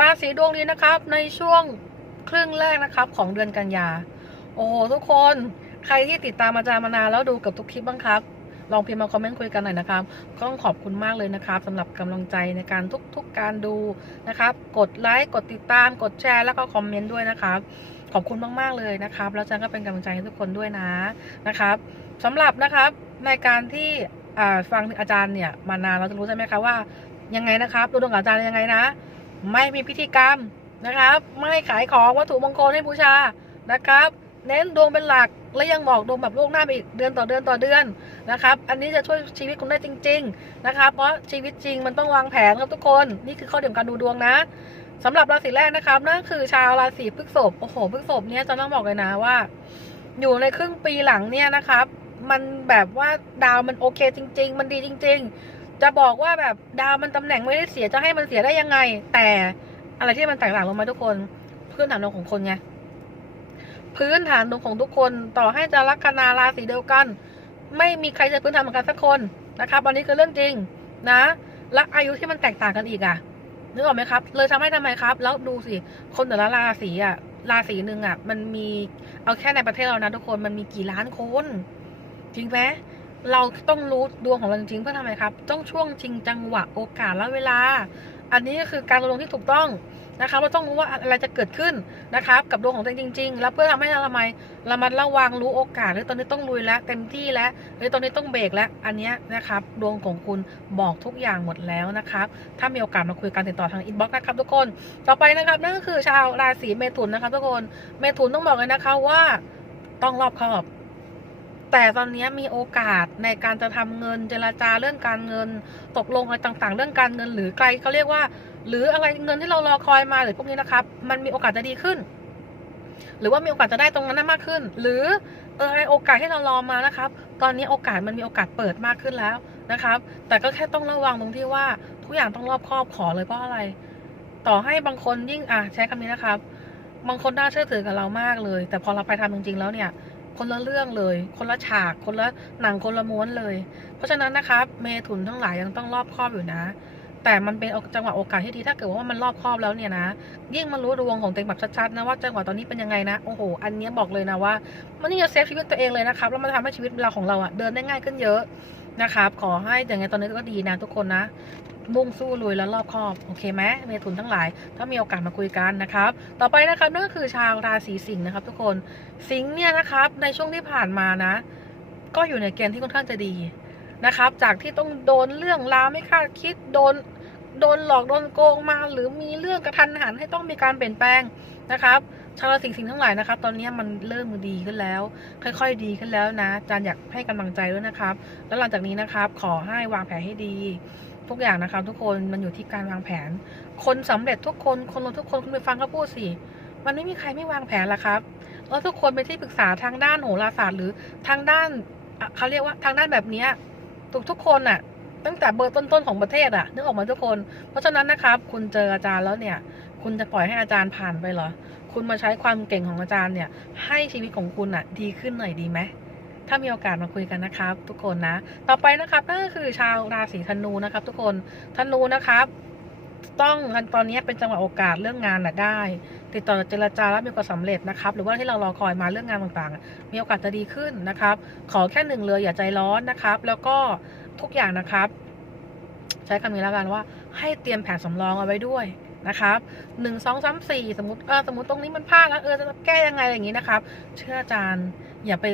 ราศีดวงดีนะครับ ในช่วงครึ่งแรกนะครับ ของเดือนกันยา โอ้โหทุกคนใครที่ติดตามอาจารย์มานานแล้วดูเกับทุกคลิปบ้างครับลองพิมพ์มาคอมเมนต์คุยกันหน่อยนะครับก็ต้องขอบคุณมากเลยนะครับสำหรับกำลังใจในการทุกๆการดูนะครับ กดไลค์กดติดตามกดแชร์แล้วก็คอมเมนต์ด้วยนะครับ ขอบคุณมากๆเลยนะครับ แล้วอาจารย์ก็เป็นกำลังใจให้ทุกคนด้วยนะนะครับสำหรับนะครับในการที่ฟังอาจารย์เนี่ยมานานเราจะรู้ใช่ไหมคะว่ายังไงนะครับดูดวงอาจารย์ยังไงนะ ไม่มีพิธีกรรมนะครับ ไม่ขายของวัตถุมงคลให้บูชานะครับ เน้นดวงเป็นหลักและยังบอกดวงแบบล่วงหน้าไปอีกเดือนต่อเดือนต่อเดือนนะครับ อันนี้จะช่วยชีวิตคุณได้จริง ๆนะครับ เพราะชีวิตจริงมันต้องวางแผนครับทุกคน นี่คือข้อเดียวการดูดวงนะสำหรับราศีแรกนะครับนั่นคือชาวราศีพฤษภโอ้โหพฤษภเนี่ยจะต้องบอกเลยนะว่า อยู่ในครึ่งปีหลังเนี่ยนะครับ มันแบบว่าดาวมันโอเคจริง ๆ มันดีจริง ๆ จะบอกว่าแบบดาวมันตำแหน่งไม่ได้เสียจะให้มันเสียได้ยังไง แต่อะไรที่มันแตกต่างลงมาทุกคน พื้นฐานดวงของคนไงพื้นฐานดวงของทุกคนต่อให้จะลัคนาราศีเดียวกัน ไม่มีใครจะพื้นฐานเหมือนกันสักคนนะครับอันนี้คือเรื่องจริงนะและอายุที่มันแตกต่างกันอีกอะนึกออกไหมครับ เลยทำให้ทำไมครับ แล้วดูสิคนแต่ละราศีอะราศีหนึ่งอะมันมีเอาแค่ในประเทศเรานะทุกคนมันมีกี่ล้านคน จริงไหม เราต้องรู้ดวงของเราจริงๆเพื่อทำไมครับ ต้องช่วงชิงจังหวะโอกาสและเวลา อันนี้ก็คือการลงที่ถูกต้องนะครับเราต้องรู้ว่าอะไรจะเกิดขึ้นนะครับกับดวงของตัวเองจริง ๆ แล้วเพื่อทำให้เราทำไมเรามาระวังรู้โอกาสหรือตอนนี้ต้องลุยแล้วเต็มที่แล้วหรือตอนนี้ต้องเบรกแล้วอันนี้นะครับดวงของคุณบอกทุกอย่างหมดแล้วนะครับ ถ้ามีโอกาสมาคุยกันติดต่อทางอินบ็อกซ์นะครับทุกคนต่อไปนะครับนั่นก็คือชาวราศีเมถุนนะครับทุกคนเมถุนต้องบอกเลยนะคะว่าต้องรอบคอบ แต่ตอนนี้มีโอกาสในการจะทำเงินเจรจาเรื่องการเงิน ตกลงอะไรต่างๆ เรื่องการเงิน หรือไกลเขาเรียกว่า หรืออะไรเงินที่เรารอคอยมาหรือพวกนี้นะครับ มันมีโอกาสจะดีขึ้น หรือว่ามีโอกาสจะได้ตรงนั้นมากขึ้น หรือเออไอโอกาสที่เรารอมานะครับ ตอนนี้โอกาสมันมีโอกาสเปิดมากขึ้นแล้วนะครับ แต่ก็แค่ต้องระวังตรงที่ว่าทุกอย่างต้องรอบคอบขอเลยเพราะอะไร ต่อให้บางคนยิ่งอะใช้คำนี้นะครับ บางคนน่าเชื่อถือกับเรามากเลย แต่พอเราไปทำจริงๆแล้วเนี่ย คนละเรื่องเลย คนละฉาก คนละหนังคนละม้วนเลย เพราะฉะนั้นนะคะเมถุนทั้งหลายยังต้องรอบคอบอยู่นะ แต่มันเป็นจังหวะโอกาสที่ดีถ้าเกิดว่ามันรอบคอบแล้วเนี่ยนะ ยิ่งมารู้ดวงของตัวเองแบบชัดๆนะว่าจังหวะตอนนี้เป็นยังไงนะ โอ้โห อันนี้บอกเลยนะว่า มันนี่จะเซฟชีวิตตัวเองเลยนะครับ แล้วมันจะทำให้ชีวิตเราของเราอะเดินได้ง่ายขึ้นเยอะ นะครับขอให้อย่างไงตอนนี้ก็ดีนะทุกคนนะมุ่งสู้ลุยแล้วรอบคอบโอเคไหมเมทุนทั้งหลาย ถ้ามีโอกาสมาคุยกันนะครับ ต่อไปนะครับนั่นก็คือชาวราศีสิงห์นะครับ ทุกคนสิงห์เนี่ยนะครับในช่วงที่ผ่านมานะ ก็อยู่ในเกณฑ์ที่ค่อนข้างจะดีนะครับ จากที่ต้องโดนเรื่องราวไม่คาดคิดโดน โดนหลอกโดนโกงมา หรือมีเรื่องกระทันหันให้ต้องมีการเปลี่ยนแปลงนะครับชาวราศีสิงห์ทั้งหลายนะครับ ตอนนี้มันเริ่มดีขึ้นแล้ว ค่อย ๆ ดีขึ้นแล้วนะอาจารย์อยากให้กำลังใจด้วยนะครับ แล้วหลังจากนี้นะครับ ขอให้วางแผนให้ดี ทุกอย่างนะครับ ทุกคนมันอยู่ที่การวางแผน คนสำเร็จทุกคนคนรวยทุกคนคุณไปฟังเขาพูดสิมันไม่มีใครไม่วางแผนละครับแล้วทุกคนเป็นที่ปรึกษาทางด้านโหราศาสตร์ หรือทางด้านเขาเรียกว่าทางด้านแบบนี้ทุกทุกคนน่ะ ตั้งแต่เบอร์ต้นๆของประเทศอะนึกออกมาทุกคน เพราะฉะนั้นนะครับ คุณเจออาจารย์แล้วเนี่ย คุณจะปล่อยให้อาจารย์ผ่านไปเหรอ คุณมาใช้ความเก่งของอาจารย์เนี่ย ให้ชีวิตของคุณอะดีขึ้นหน่อยดีไหมถ้ามีโอกาสมาคุยกันนะครับ ทุกคนนะ ต่อไปนะครับนั่นก็คือชาวราศีธนูนะครับ ทุกคนธนูนะครับ ต้องตอนนี้เป็นจังหวะโอกาสเรื่องงานน่ะได้ ติดต่อเจรจาแล้วมีความสำเร็จนะครับ หรือว่าที่เรารอคอยมาเรื่องงานต่างๆ มีโอกาสจะดีขึ้นนะครับ ขอแค่หนึ่งเลยอย่าใจร้อนนะครับ แล้วก็ ทุกอย่างนะครับ ใช้คำนี้แล้วกันว่า ให้เตรียมแผนสำรองเอาไว้ด้วยนะครับหนึ่งสองสามสี่สมมติเออสมมติตรงนี้มันพลาดแล้วเออจะแก้ยังไงอย่างนี้นะครับ เชื่ออาจารย์อย่าไป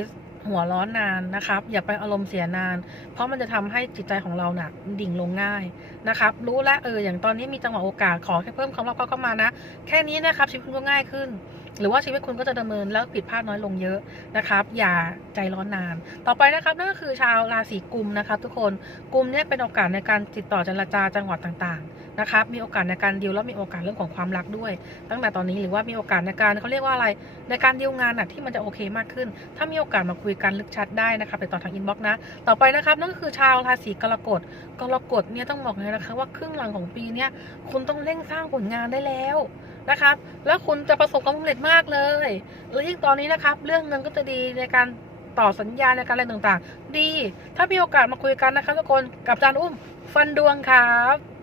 หัวร้อนนานนะครับ อย่าไปอารมณ์เสียนาน เพราะมันจะทำให้จิตใจของเราหน่ะดิ่งลงง่ายนะครับ รู้แล้วเอออย่างตอนนี้มีจังหวะโอกาสขอแค่เพิ่มความรอบคอบเข้ามานะ แค่นี้นะครับชีวิตคุณก็ง่ายขึ้น หรือว่าชีวิตคุณก็จะดำเนินแล้วผิดพลาดน้อยลงเยอะนะครับ อย่าใจร้อนนาน ต่อไปนะครับนั่นก็คือชาวราศีกุมนะครับ ทุกคนกุมเนี่ยเป็นโอกาสในการติดต่อเจรจาจังหวัดต่างๆ นะครับมีโอกาสในการดีลแล้วมีโอกาสเรื่องของความรักด้วย ตั้งแต่ตอนนี้หรือว่ามีโอกาสในการเขาเรียกว่าอะไรในการดีลงานน่ะที่มันจะโอเคมากขึ้น ถ้ามีโอกาสมาคุยกันลึกชัดได้นะครับติดต่อทางอินบ็อกซ์นะ ต่อไปนะครับนั่นก็คือชาวราศีกรกฎกรกฎเนี่ยต้องบอกเลยนะคะว่าครึ่งหลังของปีเนี้ยคุณต้องเร่งสร้างผลงานได้แล้วนะครับแล้วคุณจะประสบความสำเร็จมากเลยแล้วยิ่งตอนนี้นะครับเรื่องเงินก็จะดีในการต่อสัญญาในการอะไรต่างๆ ดี ถ้ามีโอกาสมาคุยกันนะคะทุกคนกับอาจารย์อุ้มฟันดวงครับ